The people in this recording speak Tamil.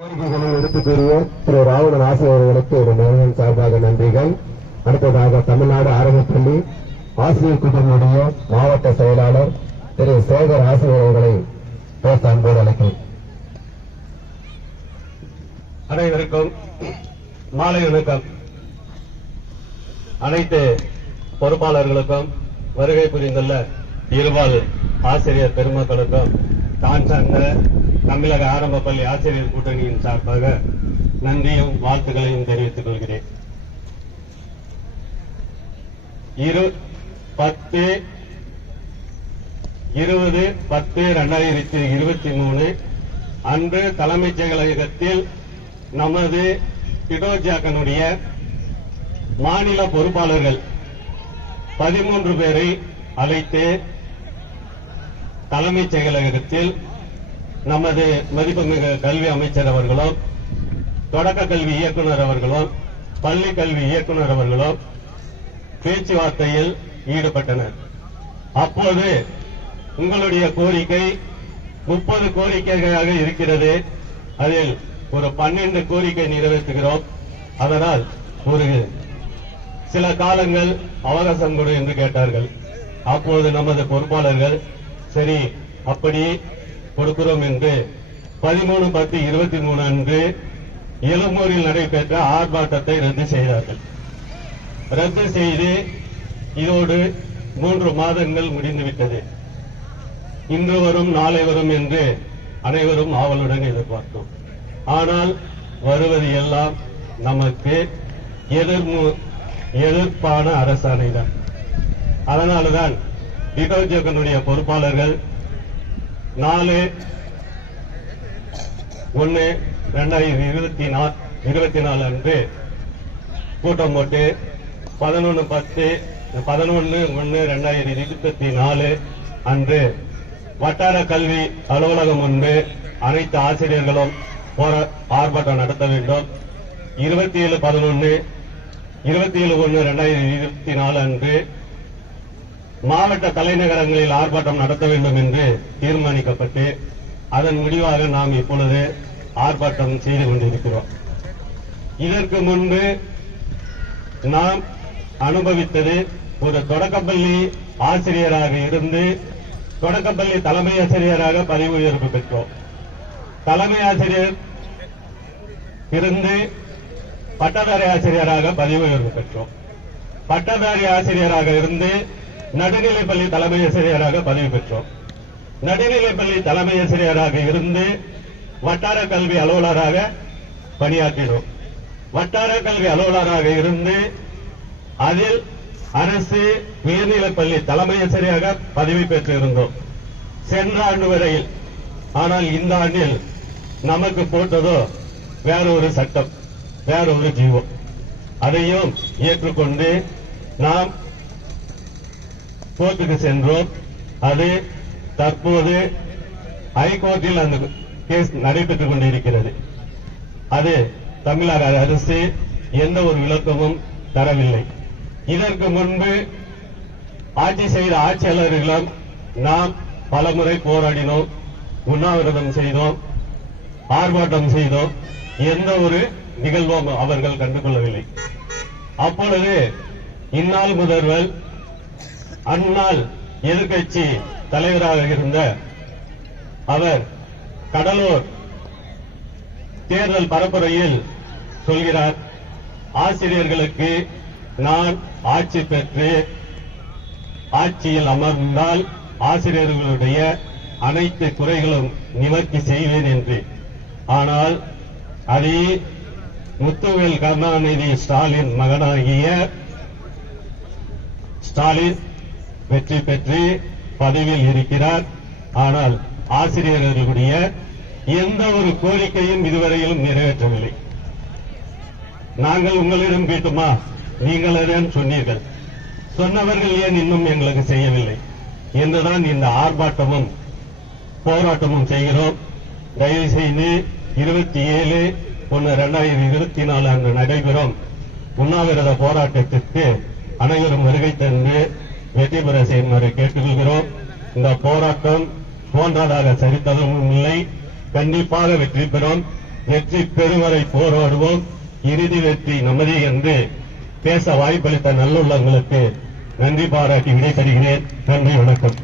கோரிக்கைகளை எடுத்துக் கூறிய திரு ராவணன் ஆசிரியர்களுக்கு ஒரு நிறுவனம் சார்பாக நன்றிகள். அடுத்ததாக தமிழ்நாடு ஆரம்பப்பள்ளி ஆசிரியர் கூட்டணியுடைய மாவட்ட செயலாளர் திரு சேகர் ஆசிரியர்களை பேச அன்போடு அழைக்கிறேன். அனைவருக்கும் மாலை வணக்கம். அனைத்து பொறுப்பாளர்களுக்கும் வருகை புரிந்துள்ள இருபால் ஆசிரியர் பெருமக்களுக்கும் தான் சார்ந்த தமிழக ஆரம்ப பள்ளி ஆசிரியர் கூட்டணியின் சார்பாக நன்றியும் வாழ்த்துக்களையும் தெரிவித்துக் கொள்கிறேன். 20/10/2023 அன்று தலைமைச் செயலகத்தில் நமது பிடோஜாக்கனுடைய மாநில பொறுப்பாளர்கள் 13 பேரை அழைத்து தலைமைச் செயலகத்தில் நமது மதிப்புமிகு கல்வி அமைச்சர் அவர்களும் தொடக்க கல்வி இயக்குநர் அவர்களும் பள்ளி கல்வி இயக்குநர் அவர்களும் பேச்சுவார்த்தையில் ஈடுபட்டனர். அப்போது உங்களுடைய கோரிக்கை 30 கோரிக்கைகளாக இருக்கிறது, அதில் ஒரு 12 கோரிக்கை நிறைவேற்றுகிறோம், அதனால் ஒரு சில காலங்கள் அவகாசம் கொடு என்று கேட்டார்கள். அப்போது நமது பொறுப்பாளர்கள் சரி அப்படி கொடுக்கிறோம் என்று 13/10/23 அன்று எழும்பூரில் நடைபெற்ற ஆர்ப்பாட்டத்தை ரத்து செய்தார்கள். ரத்து செய்து இதோடு 3 மாதங்கள் முடிந்துவிட்டது. இன்று வரும் நாளை வரும் என்று அனைவரும் ஆவலுடன் எதிர்பார்த்தோம். ஆனால் வருவது எல்லாம் நமக்கு எதிர்ப்பான அரசாணை தான். அதனால்தான் பிடோஜாக்கனுடைய பொறுப்பாளர்கள் 4/1/2024 அன்று கூட்டம் போட்டு 11/11/2024 அன்று வட்டார கல்வி அலுவலகம் முன்பு அனைத்து ஆசிரியர்களும் ஆர்ப்பாட்டம் நடத்த வேண்டும். 27/1/2024 அன்று மாவட்ட தலைநகரங்களில் ஆர்ப்பாட்டம் நடத்த வேண்டும் என்று தீர்மானிக்கப்பட்டு அதன் முடிவாக நாம் இப்பொழுது ஆர்ப்பாட்டம் செய்து கொண்டிருக்கிறோம். இதற்கு முன்பு நாம் அனுபவித்தது ஒரு தொடக்கப்பள்ளி ஆசிரியராக இருந்து தொடக்கப்பள்ளி தலைமை ஆசிரியராக பதவி உயர்வு பெற்றோம். தலைமை ஆசிரியர் இருந்து பட்டதாரி ஆசிரியராக பதவி உயர்வு பெற்றோம். பட்டதாரி ஆசிரியராக இருந்து நடுநிலைப்பள்ளி தலைமை ஆசிரியராக பதவி பெற்றோம். நடுநிலைப்பள்ளி தலைமை ஆசிரியராக இருந்து வட்டார கல்வி அலுவலராக பணியாற்றினோம். வட்டார கல்வி அலுவலராக இருந்து அதில் அரசு உயர்நிலைப்பள்ளி தலைமை ஆசிரியராக பதவி பெற்றிருந்தோம் சென்ற ஆண்டு வரையில். ஆனால் இந்த ஆண்டில் நமக்கு போட்டதோ வேறொரு சட்டம், வேறொரு ஜீவம். அதையும் ஏற்றுக்கொண்டு நாம் கோர்ட்டுக்கு சென்றோம். அது தற்போது ஹைகோர்ட்டில் அந்த கேஸ் நடைபெற்றுக் கொண்டிருக்கிறது. அது தமிழக அரசு எந்த ஒரு விளக்கமும் தரவில்லை. இதற்கு முன்பு ஆட்சி செய்த ஆட்சியாளர்களும் நாம் பலமுறை போராடினோம், உண்ணாவிரதம் செய்தோம், ஆர்ப்பாட்டம் செய்தோம். எந்த ஒரு நிகழ்வும் அவர்கள் கண்டுகொள்ளவில்லை. அப்பொழுது இந்நாள் முதல்வர் அந்நாள் எதிர்க்கட்சி தலைவராக இருந்த அவர் கடலூர் தேர்தல் பரப்புரையில் சொல்கிறார், ஆசிரியர்களுக்கு நான் ஆட்சி பெற்று ஆட்சியில் அமர்ந்தால் ஆசிரியர்களுடைய அனைத்து குறைகளும் நிவர்த்தி செய்வேன் என்று. ஆனால் அதே முத்துவேல் கருணாநிதி ஸ்டாலின் மகனாகிய ஸ்டாலின் வெற்றி பெற்று பதவியில் இருக்கிறார். ஆனால் ஆசிரியர்களுடைய எந்த ஒரு கோரிக்கையும் இதுவரையிலும் நிறைவேற்றவில்லை. நாங்கள் உங்களிடம் கேட்டுமா, நீங்கள் சொன்னீர்கள், சொன்னவர்கள் ஏன் இன்னும் எங்களுக்கு செய்யவில்லை என்றுதான் இந்த ஆர்ப்பாட்டமும் போராட்டமும் செய்கிறோம். தயவு செய்து 27/1/2024 அன்று நடைபெறும் உண்ணாவிரத போராட்டத்திற்கு அனைவரும் வருகை தந்து வெற்றி பெற செய்யுமாறு கேட்டுக்கொள்கிறோம். இந்த போராட்டம் போன்றதாக சரித்ததும் இல்லை, கண்டிப்பாக வெற்றி பெறும். வெற்றி பெறுவரை போராடுவோம், இறுதி வெற்றி நமதே என்று பேச வாய்ப்பளித்த நல்லுள்ளங்களுக்கு நன்றி பாராட்டி விடைபெறுகிறேன். நன்றி, வணக்கம்.